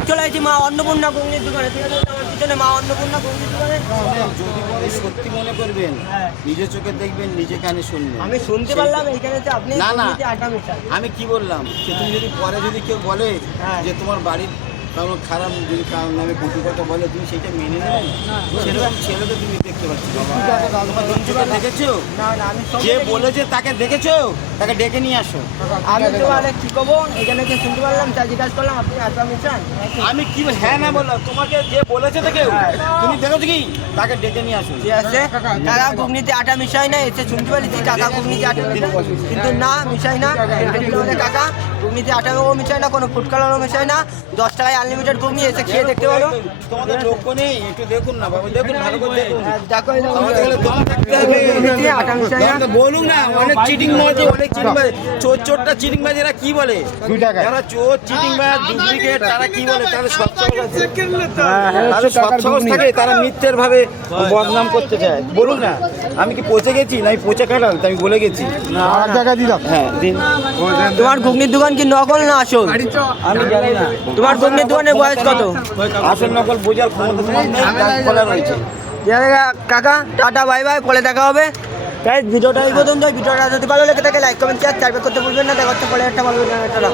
আজ চলে এসেছি মা অন্নপূর্ণা ঘুগনির দোকানে। ঠিক আছে, আমার পিছনে মা অন্নপূর্ণা ঘুগনির দোকানে। যদি বলে সত্যি মনে করবেন, নিজের চোখে দেখবেন, নিজে কানে শুনবেন। আমি শুনতে পারলাম এইখানে যে আপনি না, না। ঘুগনিতে আটা মেশান। আমি কি বললাম সে তুমি যদি পরে যদি কেউ বলে যে তোমার বাড়ির কারণ খারাপ যদি কারণ নামে কুটি কথা বলে, তুমি সেটা মেনে নেবে? সেরকম ছেলেকে তুমি দেখতে পাচ্ছ বাবা, তোমার দুই চোখে দেখেছো? না না, আমি যে বলেছে তাকে দেখেছো, তাকে ডেকে নিয়ে আসো। আমি তো আরে কি করবো, এখানে কি শুনতে পারলাম তাই জিজ্ঞাসা করলাম আপনি আটা মেশান। আমি কি হ্যাঁ না বললাম, তোমাকে যে বলেছে তাকে তুমি দেখেছো কি, তাকে ডেকে নিয়ে আসো। ঠিক আছে, কাকা ঘুগনিতে আটা মিশাই না, এসে শুনতে পারি যে কাকা ঘুগনিতে আটা মিশাই, কিন্তু না মিশাই না। কাকা ঘুগনিতে আটাও মিশাই না, কোনো ফুড কালারও মিশাই না। 10 টাকায় আনলিমিটেড ঘুগনি, এসে খেয়ে দেখতে পারো। তোমাদের লক্ষ্য নেই, একটু দেখুন না বাবা, দেখুন ভালো করে দেখুন। দেখো আমাদের এখানে দম থাকতে হবে। ঘুগনিতে আটা মিশাই না। বলুন না, অনেক চিটিং মাঝে, অনেক চিটিং বাজ, চোরটা চিটিং বাজ, এরা কি বলে? যারা চোর চিটিং বাজ ডুপ্লিকেট, তারা কি বলে? তারা সব সাহস থাকে, তারা মিথ্যের ভাবে বদনাম করতে চায়। বলুন না, আমি কি পচে গেছি না আমি পচে কাটাল, আমি বলে গেছি। আর টাকা দিলাম। হ্যাঁ দিন। তোমার ঘুগনির দোকান কি নকল না আসল? আমি জানি না তোমার ঘুগনির দোকানের বয়স কত? আসল নকল বোঝার ক্ষমতা তোমার নেই, কাজ খোলা রয়েছে। কাকা টাটা বাই বাই, পরে দেখা হবে। গাইস ভিডিওটা এই পর্যন্ত। ভিডিওটা যদি ভালো লেগে থাকে লাইক কমেন্ট শেয়ার করতে ভুলবেন না। দেখা হচ্ছে পরে একটা ভালো ভিডিও।